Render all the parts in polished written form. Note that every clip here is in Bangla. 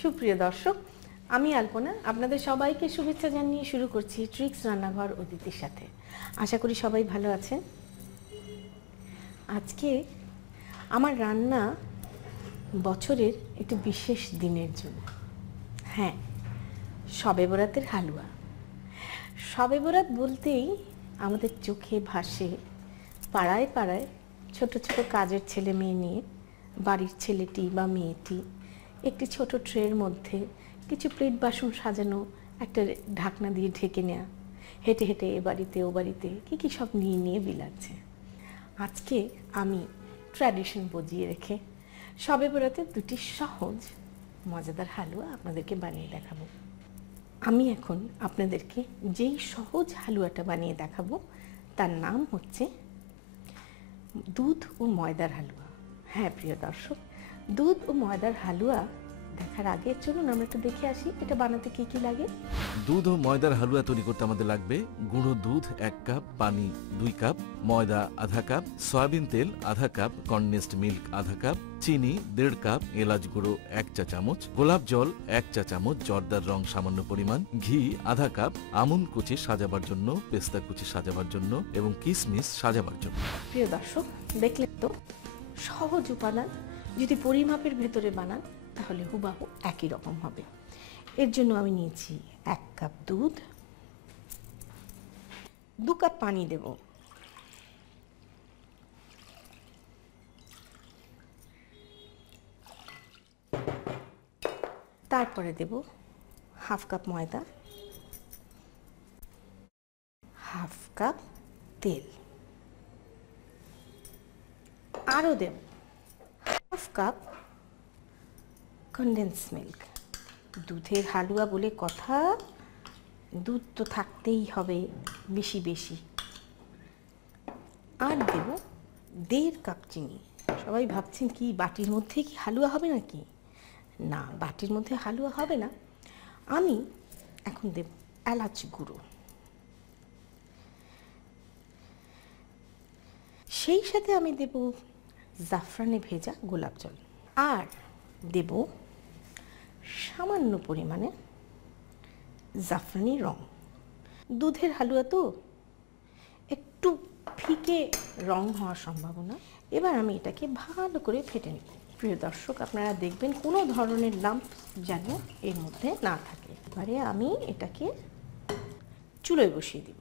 সুপ্রিয় দর্শক, আমি আলপনা আপনাদের সবাইকে শুভেচ্ছা জানিয়ে শুরু করছি ট্রিক্স রান্নাঘর অতিথির সাথে। আশা করি সবাই ভালো আছেন। আজকে আমার রান্না বছরের একটি বিশেষ দিনের জন্য। হ্যাঁ, শবে বরাতের হালুয়া। শবে বরাত বলতেই আমাদের চোখে ভাসে পাড়ায় পাড়ায় ছোট ছোট কাজের ছেলে মেয়ে নিয়ে বাড়ির ছেলেটি বা মেয়েটি একটি ছোট ট্রের মধ্যে কিছু প্লেট বাসন সাজানো, একটা ঢাকনা দিয়ে ঢেকে নেওয়া, হেঁটে হেঁটে এ বাড়িতে ও বাড়িতে কী কী সব নিয়ে নিয়ে বিলাচ্ছে। আজকে আমি ট্র্যাডিশন বজিয়ে রেখে শবে বরাতে দুটি সহজ মজাদার হালুয়া আপনাদেরকে বানিয়ে দেখাবো। আমি এখন আপনাদেরকে যেই সহজ হালুয়াটা বানিয়ে দেখাবো তার নাম হচ্ছে দুধ ও ময়দার হালুয়া। হ্যাঁ প্রিয় দর্শক, দুধ ও ময়দার হালুয়া দেখার আগে চলুন আমরা একটু দেখে আসি এটা বানাতে কি কি লাগে। দুধ ও ময়দার হালুয়া তৈরি করতে আমাদের লাগবে গুঁড়ো দুধ 1 কাপ, পানি 2 কাপ, ময়দা আধা কাপ, সয়াবিন তেল আধা কাপ, কনডেন্সড মিল্ক আধা কাপ, চিনি 1.5 কাপ, এলাচ গুঁড়ো 1 চা চামচ, গোলাপ জল 1 চা চামচ, জর্দার রং সামান্য পরিমাণ, ঘি আধা কাপ, আমন্ড কুচি সাজাবার জন্য, পেস্তা কুচি সাজাবার জন্য এবং কিশমিশ সাজাবার জন্য। প্রিয় দর্শক, দেখলেন তো সহজ উপাদান, যদি পরিমাপের ভেতরে বানান তাহলে হুবাহু একই রকম হবে। এর জন্য আমি নিয়েছি 1 কাপ দুধ, 2 কাপ পানি দেব, তারপরে দেব হাফ কাপ ময়দা, হাফ কাপ তেল, আরও দেব হাফ কাপ কনডেন্স মিল্ক। দুধের হালুয়া বলে কথা, দুধ তো থাকতেই হবে বেশি বেশি। আর দেব 1.5 কাপ চিনি। সবাই ভাবছেন কি বাটির মধ্যে কি হালুয়া হবে নাকি? না, বাটির মধ্যে হালুয়া হবে না। আমি এখন দেব এলাচ গুঁড়ো, সেই সাথে আমি দেব জাফরানে ভেজা গোলাপ জল, আর দেব সামান্য পরিমাণে জাফরানি রং। দুধের হালুয়া তো একটু ফিকে রং হওয়ার সম্ভাবনা। এবার আমি এটাকে ভালো করে ফেটে নেব। প্রিয় দর্শক, আপনারা দেখবেন কোনো ধরনের লাম্প যেন এর মধ্যে না থাকে। এবারে আমি এটাকে চুলোয় বসিয়ে দিব।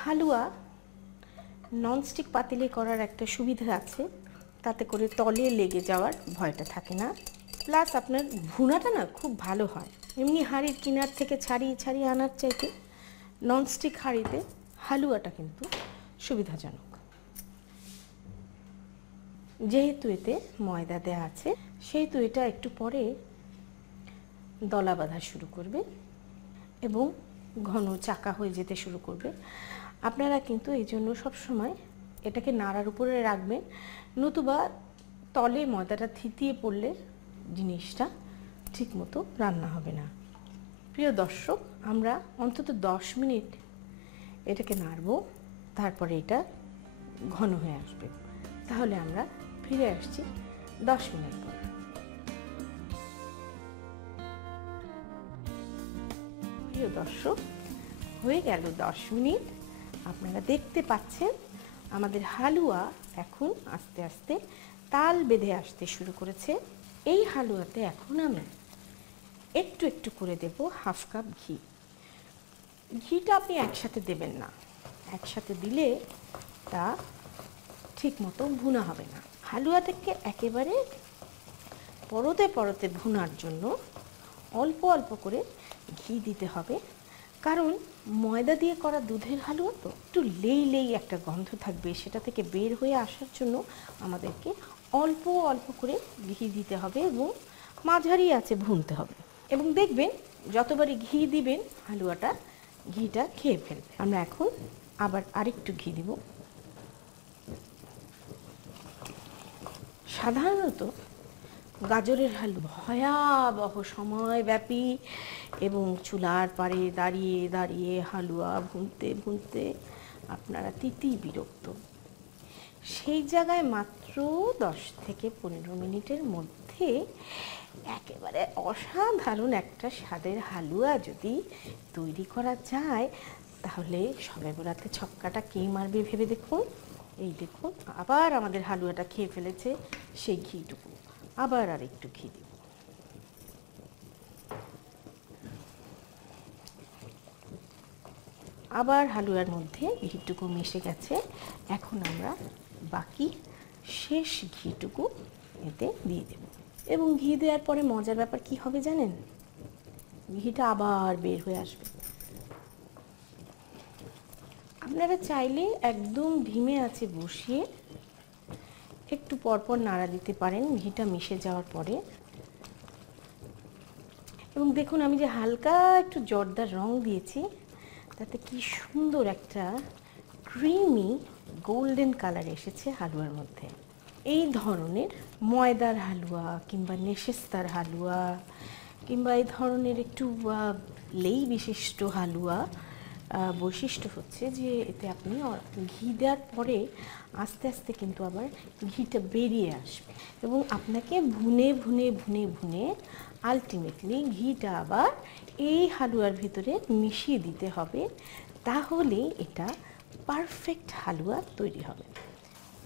হালুয়া ননস্টিক পাতিলে করার একটা সুবিধা আছে, তাতে করে তলে লেগে যাওয়ার ভয়টা থাকে না। প্লাস আপনার ভুনাটা না খুব ভালো হয়। এমনি হাঁড়ির কিনার থেকে ছাড়িয়ে ছাড়িয়ে আনার চাইতে ননস্টিক হাঁড়িতে হালুয়াটা কিন্তু সুবিধাজনক। যেহেতু এতে ময়দা দেওয়া আছে সেহেতু এটা একটু পরে দলা বাঁধা শুরু করবে এবং ঘন চাকা হয়ে যেতে শুরু করবে। আপনারা কিন্তু এই জন্য সবসময় এটাকে নাড়ার উপরে রাখবেন, নতুবা তলে ময়দাটা থিতিয়ে পড়লে জিনিসটা ঠিকমতো রান্না হবে না। প্রিয় দর্শক, আমরা অন্তত 10 মিনিট এটাকে নাড়ব, তারপরে এটা ঘন হয়ে আসবে। তাহলে আমরা ফিরে আসছি 10 মিনিট পর। প্রিয় দর্শক, হয়ে গেল 10 মিনিট। আপনারা দেখতে পাচ্ছেন আমাদের হালুয়া এখন আস্তে আস্তে তাল বেঁধে আসতে শুরু করেছে। এই হালুয়াতে এখন আমি একটু একটু করে দেব হাফ কাপ ঘি। ঘিটা আপনি একসাথে দেবেন না, একসাথে দিলে তা ঠিক মতো ভুনা হবে না। হালুয়াটাকে একেবারে পরতে পরতে ভুনার জন্য অল্প অল্প করে ঘি দিতে হবে, কারণ ময়দা দিয়ে করা দুধের হালুয়া তো একটু লেই লেই একটা গন্ধ থাকবে, সেটা থেকে বের হয়ে আসার জন্য আমাদেরকে অল্প অল্প করে ঘি দিতে হবে এবং মাঝারি আঁচে ভুনতে হবে। এবং দেখবেন যতবারই ঘি দিবেন হালুয়াটা ঘিটা খেয়ে ফেলবে। আমরা এখন আবার আরেকটু ঘি দিব। সাধারণত গাজরের হালুয়া ভয়াবহ সময়ব্যাপী এবং চুলার পাড়ে দাঁড়িয়ে দাঁড়িয়ে হালুয়া ভুনতে ভুনতে আপনারা তিতি বিরক্ত। সেই জায়গায় মাত্র 10 থেকে 15 মিনিটের মধ্যে একেবারে অসাধারণ একটা স্বাদের হালুয়া যদি তৈরি করা যায়, তাহলে সবে বরাতে ছক্কাটা কে মারবে ভেবে দেখুন। এই দেখুন, আবার আমাদের হালুয়াটা খেয়ে ফেলেছে সেই ঘিটুকু। আবার আর একটু ঘি দিব। আবার হালুয়ার মধ্যে ঘিটুকু মিশে গেছে। এখন আমরা বাকি শেষ ঘিটুকু এতে দিয়ে দেব। এবং ঘি দেওয়ার পরে মজার ব্যাপার কি হবে জানেন? ঘিটা আবার বের হয়ে আসবে। আপনারা চাইলে একদম ধিমে আঁচে বসিয়ে একটু পরপর নাড়া দিতে পারেন ঘিটা মিশে যাওয়ার পরে। এবং দেখুন, আমি যে হালকা একটু জর্দার রং দিয়েছি, তাতে কি সুন্দর একটা ক্রিমি গোল্ডেন কালার এসেছে হালুয়ার মধ্যে। এই ধরনের ময়দার হালুয়া কিংবা নেশেস্তার হালুয়া কিংবা এই ধরনের একটু লেই বিশিষ্ট হালুয়া বৈশিষ্ট্য হচ্ছে যে এতে আপনি ঘি দেওয়ার পরে আস্তে আস্তে কিন্তু আবার ঘিটা বেরিয়ে আসবে এবং আপনাকে ভুনে ভুনে ভুনে ভুনে আলটিমেটলি ঘিটা আবার এই হালুয়ার ভিতরে মিশিয়ে দিতে হবে, তাহলে এটা পারফেক্ট হালুয়া তৈরি হবে।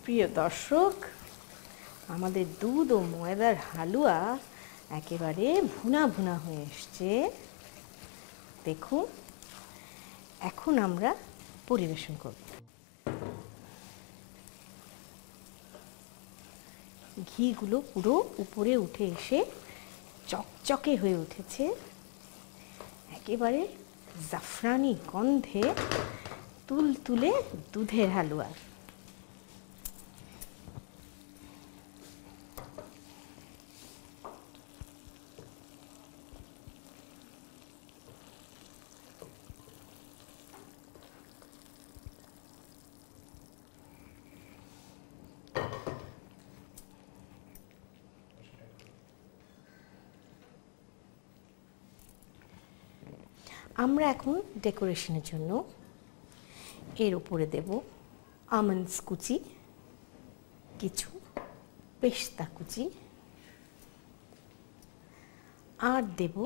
প্রিয় দর্শক, আমাদের দুধ ও ময়দার হালুয়া একেবারে ভুনা ভুনা হয়ে এসছে। দেখুন, এখন আমরা পরিবেশন করব। ঘিগুলো পুরো উপরে উঠে এসে চকচকে হয়ে উঠেছে, একেবারে জাফরানি গন্ধে তুলতুলে দুধের হালুয়া। আমরা এখন ডেকোরেশনের জন্য এর উপরে দেব আমন্ডস কুচি, কিছু পেস্তা কুচি, আর দেব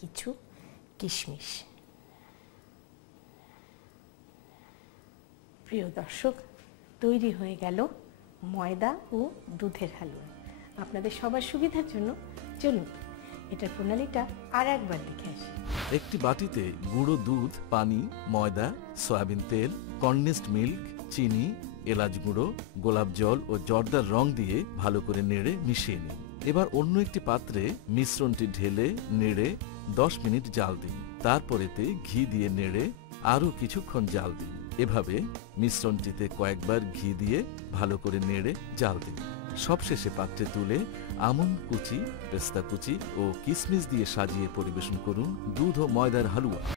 কিছু কিশমিশ। প্রিয় দর্শক, তৈরি হয়ে গেল ময়দা ও দুধের হালুয়া। আপনাদের সবার সুবিধার জন্য চলুন এটার প্রণালীটা আর একবার দেখে আসি। একটি বাটিতে গুঁড়ো দুধ, পানি, ময়দা, সয়াবিন তেল, কনডেন্সড মিল্ক, চিনি, এলাচ গুঁড়ো, গোলাপ জল ও জর্দার রং দিয়ে ভালো করে নেড়ে মিশিয়ে নিন। এবার অন্য একটি পাত্রে মিশ্রণটি ঢেলে নেড়ে 10 মিনিট জাল দিন। তারপর এতে ঘি দিয়ে নেড়ে আরও কিছুক্ষণ জাল দিন। এভাবে মিশ্রণটিতে কয়েকবার ঘি দিয়ে ভালো করে নেড়ে জাল দিন। সবশেষে পাত্রে তুলে আমন্ড কুচি, পেস্তা কুচি ও কিশমিশ দিয়ে সাজিয়ে পরিবেশন করুন দুধ ও ময়দার হালুয়া।